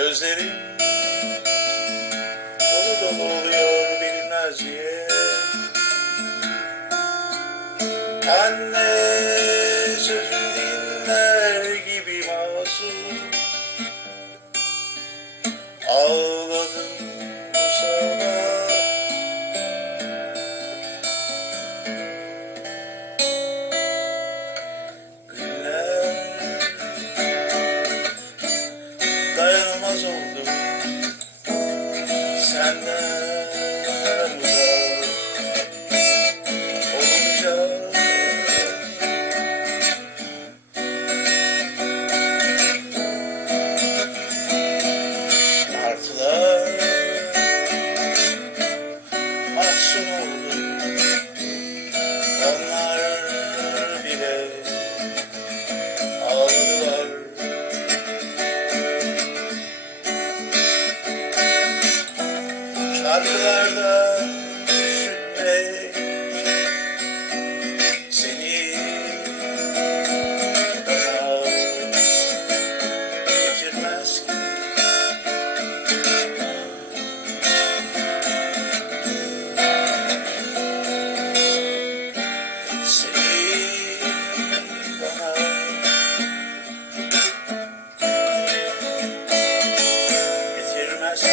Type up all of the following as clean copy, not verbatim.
Gözlerim dolu dolu oluyor bilinmezliğe. Anne sözün dinler gibi masum ağladım bu sabah. Günler dayanamaz oldu senden uzak olunca. Martılar mahzun oldu, onlar bile ağladılar. Şarkılarda düşünmek seni bana getirmez ki. Seni bana getirmez ki.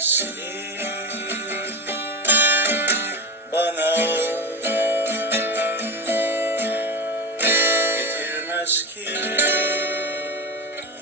Seni bana getirmez ki.